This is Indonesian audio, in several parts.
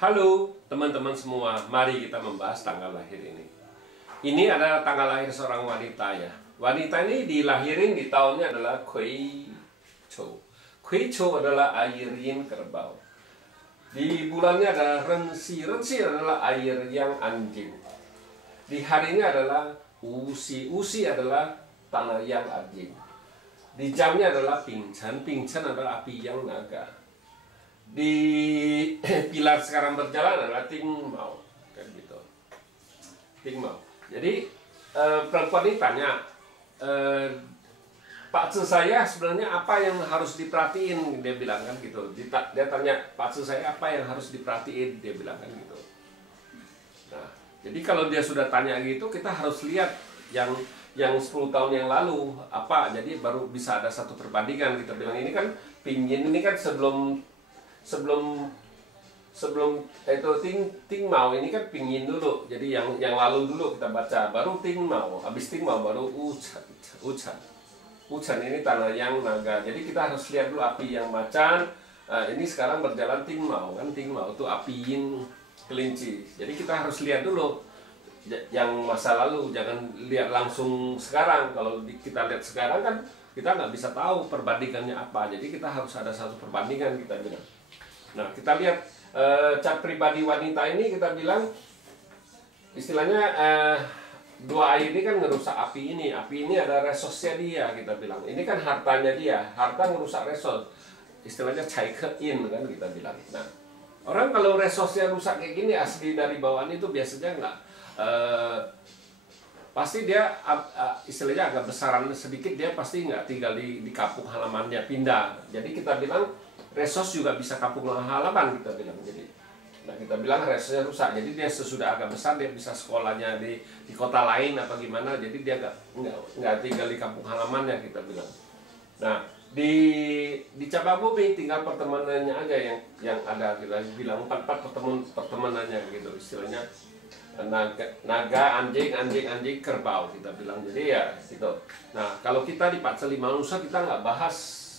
Halo teman-teman semua, mari kita membahas tanggal lahir ini. Ini adalah tanggal lahir seorang wanita ya. Wanita ini dilahirin di tahunnya adalah Kui Chou. Kui Chou adalah air yin kerbau. Di bulannya ada Rensi. Rensi adalah air yang anjing. Di harinya adalah Usi. Usi adalah tanah yang anjing. Di jamnya adalah Pingchen. Pingchen adalah api yang naga. Di pilar sekarang berjalan adalah Ting Mau, kayak gitu. Ting Mau. Jadi perempuan ini tanya, Pak Tzu saya sebenarnya apa yang harus diperhatiin? Dia bilang kan gitu. Dia tanya Pak Tzu saya apa yang harus diperhatiin? Dia bilang kan gitu. Nah, jadi kalau dia sudah tanya gitu, kita harus lihat yang 10 tahun yang lalu apa. Jadi baru bisa ada satu perbandingan. Kita bilang ini kan pinyin ini kan sebelum itu Ting Mau ini kan pingin dulu, jadi yang lalu dulu kita baca, baru Ting Mau, habis Ting Mau baru Ucan ini tanah yang naga. Jadi kita harus lihat dulu api yang macan. Ini sekarang berjalan Ting Mau kan, Ting Mau itu api yin kelinci. Jadi kita harus lihat dulu yang masa lalu, jangan lihat langsung sekarang. Kalau kita lihat sekarang kan kita nggak bisa tahu perbandingannya apa. Jadi kita harus ada satu perbandingan, kita bilang. Nah, kita lihat cat pribadi wanita ini, kita bilang istilahnya dua air ini kan ngerusak api ini. Api ini ada resosnya dia, kita bilang. Ini kan hartanya dia, harta ngerusak resos. Istilahnya cai kein kan kita bilang. Nah, orang kalau resosnya rusak kayak gini asli dari bawaan itu biasanya nggak pasti dia istilahnya agak besaran sedikit, dia pasti nggak tinggal di kampung halamannya, pindah. Jadi kita bilang resos juga bisa kampung halaman, kita bilang. Jadi nah kita bilang resosnya rusak, jadi dia sesudah agak besar dia bisa sekolahnya di kota lain apa gimana, jadi dia nggak tinggal di kampung halamannya, kita bilang. Nah di cabang bumi tinggal pertemanannya aja yang ada, kita bilang empat pertemanannya gitu istilahnya. Naga, anjing, kerbau, kita bilang. Jadi ya gitu. Nah kalau kita di Pak Tzu Lima Nusa kita nggak bahas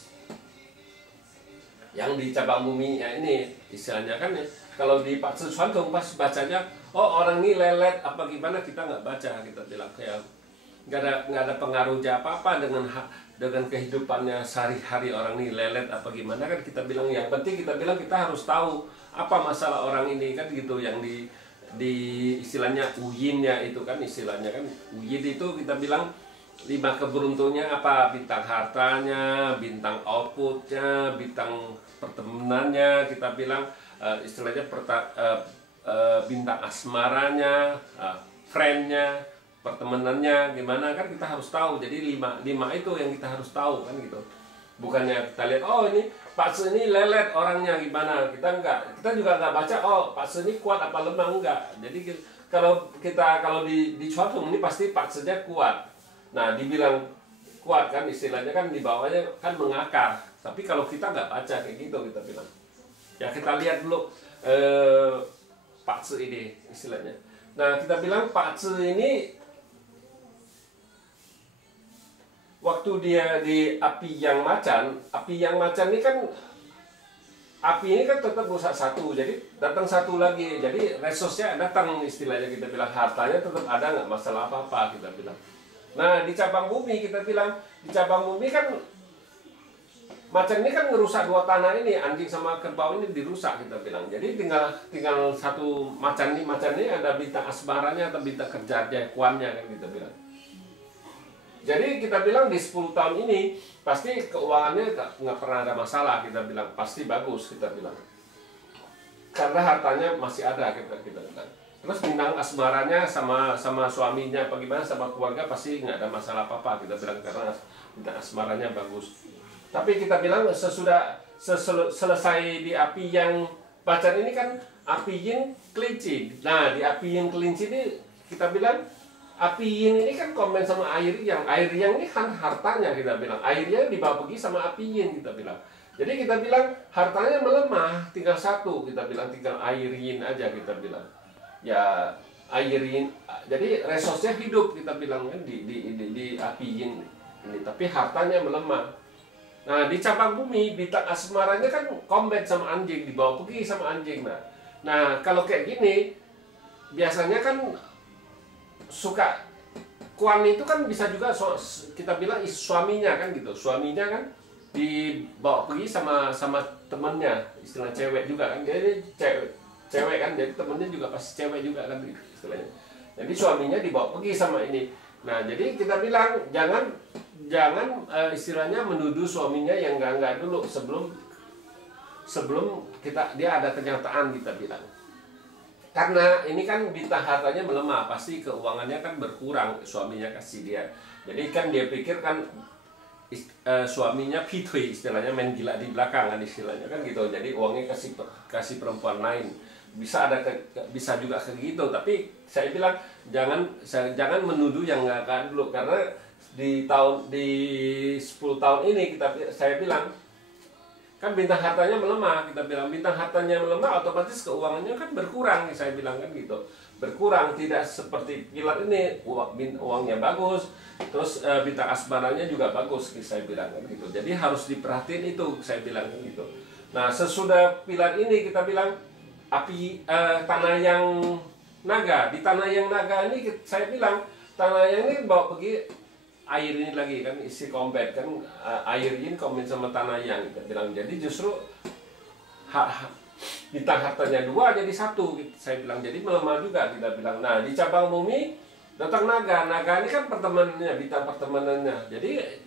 yang di cabang bumi ya ini istilahnya kan ya. Kalau di Pak Tzu Chuan pas bacanya oh orang ini lelet apa gimana, kita nggak baca, kita bilang kayak nggak ada pengaruh apa dengan kehidupannya sehari-hari orang ini lelet apa gimana kan, kita bilang. Yang penting kita bilang kita harus tahu apa masalah orang ini kan gitu. Yang di istilahnya uyinnya itu kan istilahnya kan uyin itu kita bilang 5 keberuntungannya apa, bintang hartanya, bintang outputnya, bintang pertemanannya, kita bilang istilahnya bintang asmaranya, friendnya, pertemanannya gimana kan kita harus tahu. Jadi 5 itu yang kita harus tahu kan gitu. Bukannya kita lihat oh ini Pak Tzu ini lelet orangnya gimana, kita juga nggak baca oh Pak Tzu ini kuat apa lemah, enggak. Jadi kalau di Chuan ini pasti Pak Tzu-nya kuat. Nah dibilang kuat kan istilahnya kan di bawahnya kan mengakar. Tapi kalau kita nggak baca kayak gitu, kita bilang ya kita lihat dulu Pak Tzu ini istilahnya. Nah kita bilang Pak Tzu ini waktu dia di api yang macan ini kan api ini kan tetap rusak satu, jadi datang satu lagi, jadi resosnya datang istilahnya, kita bilang hartanya tetap ada, nggak masalah apa-apa, kita bilang. Nah di cabang bumi kita bilang, di cabang bumi kan macan ini kan ngerusak 2 tanah ini, anjing sama kerbau ini dirusak, kita bilang. Jadi tinggal satu macan ini ada bintang asmaranya atau bintang kerjanya, kuannya kan, kita bilang. Jadi kita bilang di 10 tahun ini pasti keuangannya nggak pernah ada masalah, kita bilang. Pasti bagus, kita bilang. Karena hartanya masih ada, kita bilang. Terus bintang asmaranya sama suaminya apa gimana, sama keluarga pasti nggak ada masalah apa-apa, kita bilang, karena bintang asmaranya bagus. Tapi kita bilang sesudah selesai di api yang macan ini kan api yin kelinci. Nah di api yin kelinci ini kita bilang api yin ini kan komen sama air yang ini kan hartanya, kita bilang. Airnya dibawa pergi sama api yin, kita bilang. Jadi kita bilang hartanya melemah, tinggal satu, kita bilang, tinggal air yin aja, kita bilang. Ya air yin, jadi resosnya hidup, kita bilang kan di api yin ini, tapi hartanya melemah. Nah di cabang bumi bintang asmaranya kan combat sama anjing, dibawa pergi sama anjing. Nah Nah, kalau kayak gini, biasanya kan suka Kuan itu kan bisa juga kita bilang suaminya kan gitu, suaminya kan dibawa pergi sama temennya, istilah cewek juga kan, jadi cewek kan, jadi temennya juga pasti cewek juga kan gitu, istilahnya. Jadi suaminya dibawa pergi sama ini. Nah, jadi kita bilang jangan istilahnya menuduh suaminya yang enggak dulu sebelum dia ada kenyataan, kita bilang. Karena ini kan bintang hartanya melemah, pasti keuangannya kan berkurang, suaminya kasih dia. Jadi kan dia pikir kan suaminya pitui, istilahnya main gila di belakang kan istilahnya kan gitu. Jadi uangnya kasih perempuan lain. Bisa juga kayak gitu, tapi saya bilang jangan menuduh yang nggak dulu, karena di 10 tahun ini saya bilang kan bintang hartanya melemah, kita bilang bintang hartanya melemah, otomatis keuangannya kan berkurang, saya bilang kan gitu, berkurang, tidak seperti pilar ini uangnya bagus, terus bintang asmaranya juga bagus, saya bilang kan gitu. Jadi harus diperhatiin itu, saya bilang kan gitu. Nah, sesudah pilar ini kita bilang tanah yang naga, di tanah yang naga ini saya bilang tanah yang ini bawa pergi air ini lagi kan, isi kompet kan, air ini komen sama tanah yang kita bilang. Jadi justru bintang hartanya 2 jadi 1, saya bilang, jadi melemah juga, kita bilang. Nah, di cabang bumi datang naga ini kan pertemanannya, bintang pertemanannya, jadi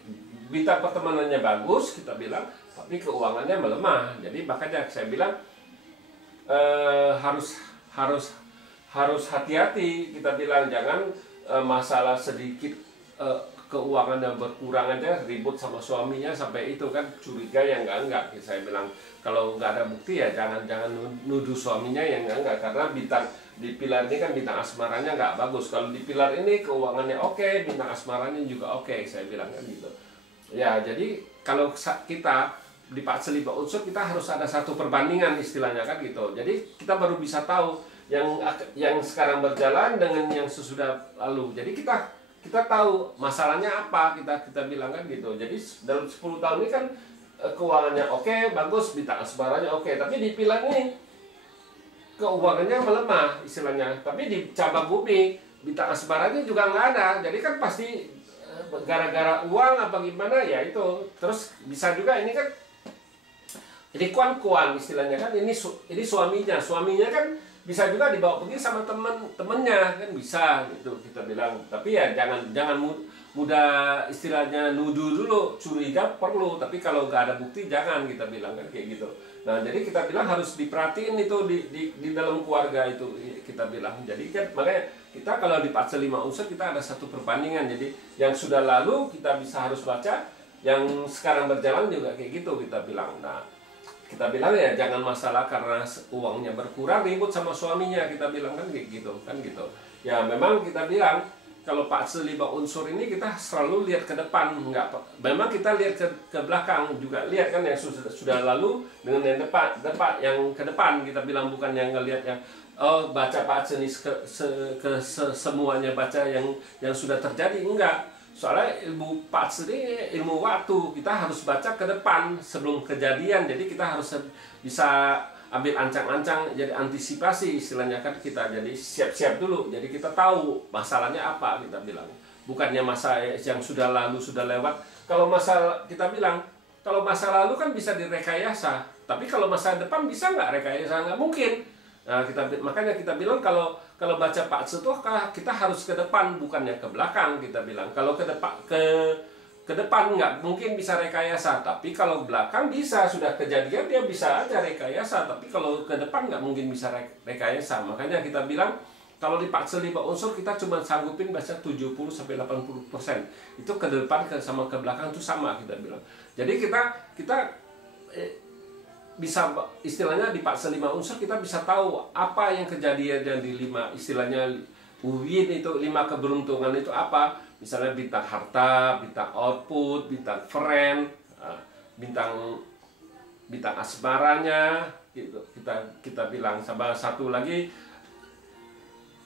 bintang pertemanannya bagus, kita bilang, tapi keuangannya melemah. Jadi makanya saya bilang harus hati-hati, kita bilang, jangan masalah sedikit keuangan yang berkurang aja ribut sama suaminya sampai itu kan curiga yang enggak. Saya bilang kalau nggak ada bukti ya jangan nuduh suaminya yang enggak, karena bintang di pilar ini kan bintang asmaranya nggak bagus. Kalau di pilar ini keuangannya oke, bintang asmaranya juga oke, saya bilang kan gitu. Ya, jadi kalau kita di Pak Selima unsur, kita harus ada satu perbandingan istilahnya kan gitu. Jadi kita baru bisa tahu yang sekarang berjalan dengan yang sesudah lalu. Jadi kita tahu masalahnya apa, kita bilang kan gitu. Jadi dalam 10 tahun ini kan keuangannya oke, bagus, bintang asmaranya oke, tapi di pilar ini keuangannya melemah istilahnya. Tapi di cabang bumi bintang asmaranya juga nggak ada. Jadi kan pasti gara-gara uang apa gimana ya itu. Terus bisa juga ini kan jadi kuan istilahnya kan, ini suaminya kan bisa juga dibawa pergi sama temennya kan, bisa gitu kita bilang. Tapi ya jangan mudah istilahnya nuduh dulu, curiga perlu, tapi kalau nggak ada bukti jangan, kita bilang kan kayak gitu. Nah, jadi kita bilang harus diperhatiin itu di dalam keluarga itu, kita bilang. Jadi kan makanya kita kalau di Patsel 5 unsur kita ada satu perbandingan. Jadi yang sudah lalu kita bisa harus baca, yang sekarang berjalan juga kayak gitu, kita bilang. Nah, kita bilang ya jangan masalah karena uangnya berkurang ribut sama suaminya, kita bilang kan kayak gitu kan gitu. Ya memang kita bilang kalau Pak Selima unsur ini kita selalu lihat ke depan, memang kita lihat ke belakang juga, lihat kan yang sudah lalu dengan yang depan yang ke depan, kita bilang, bukan yang ngelihat yang baca Pak Senis semuanya, baca yang sudah terjadi, enggak. Soalnya ilmu Pak ini ilmu waktu, kita harus baca ke depan sebelum kejadian. Jadi kita harus bisa ambil ancang-ancang, jadi antisipasi istilahnya kan kita. Jadi siap-siap dulu. Jadi kita tahu masalahnya apa, kita bilang. Bukannya masa yang sudah lalu sudah lewat. Kalau masa kita bilang, kalau masa lalu kan bisa direkayasa. Tapi kalau masa depan bisa nggak rekayasa? Nggak mungkin. Nah, makanya kita bilang kalau baca Pak Setuh kita harus ke depan, bukannya ke belakang, kita bilang. Kalau ke depan nggak mungkin bisa rekayasa, tapi kalau belakang bisa, sudah kejadian dia bisa aja rekayasa, tapi kalau ke depan nggak mungkin bisa rekayasa. Makanya kita bilang kalau di Pak 5 unsur kita cuma sanggupin baca 70-80%. Itu ke depan sama ke belakang itu sama, kita bilang. Jadi kita bisa istilahnya di Pak 5 unsur kita bisa tahu apa yang kejadian di 5 istilahnya Uwin itu 5 keberuntungan itu apa, misalnya bintang harta, bintang output, bintang friend, bintang asmaranya gitu, kita bilang. Sama satu lagi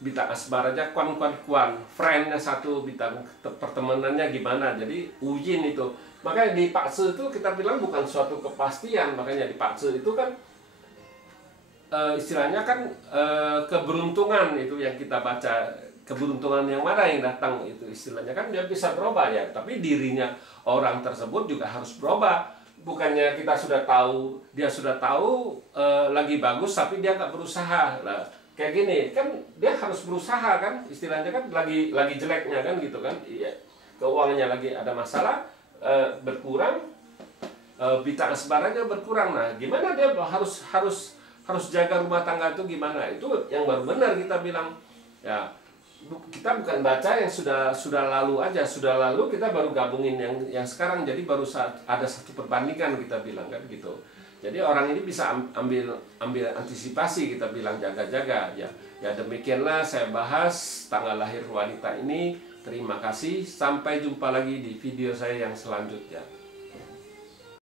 bintang asmaranya kuan friendnya satu, bintang pertemanannya gimana. Jadi Uwin itu, makanya di Pak Se itu kita bilang bukan suatu kepastian. Makanya di Pak Se itu kan istilahnya kan keberuntungan itu yang kita baca, keberuntungan yang mana yang datang itu istilahnya kan dia bisa berubah ya, tapi dirinya orang tersebut juga harus berubah. Bukannya kita sudah tahu, dia sudah tahu lagi bagus tapi dia nggak berusaha lah. Kayak gini kan dia harus berusaha kan, istilahnya kan lagi jeleknya kan gitu kan, iya, keuangannya lagi ada masalah, berkurang, bita asbaranya berkurang. Nah gimana dia harus jaga rumah tangga itu gimana, itu yang baru benar kita bilang ya. Kita bukan baca yang sudah lalu aja, sudah lalu kita baru gabungin yang sekarang, jadi baru ada satu perbandingan kita bilang kan gitu. Jadi orang ini bisa ambil antisipasi, kita bilang jaga-jaga ya. Ya demikianlah saya bahas tanggal lahir wanita ini. Terima kasih, sampai jumpa lagi di video saya yang selanjutnya.